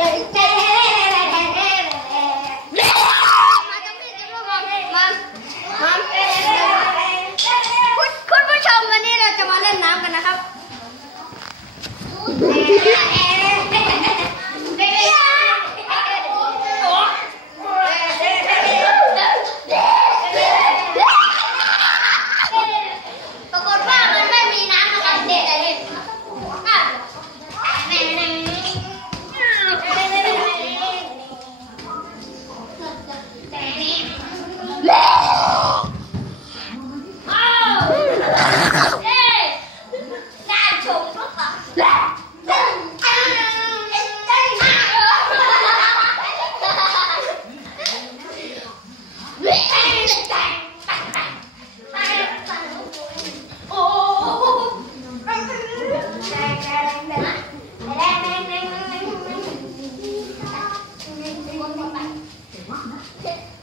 คุณผู้ชมวันนี้เราจะมาเล่นน้ำกันนะครับ Mama.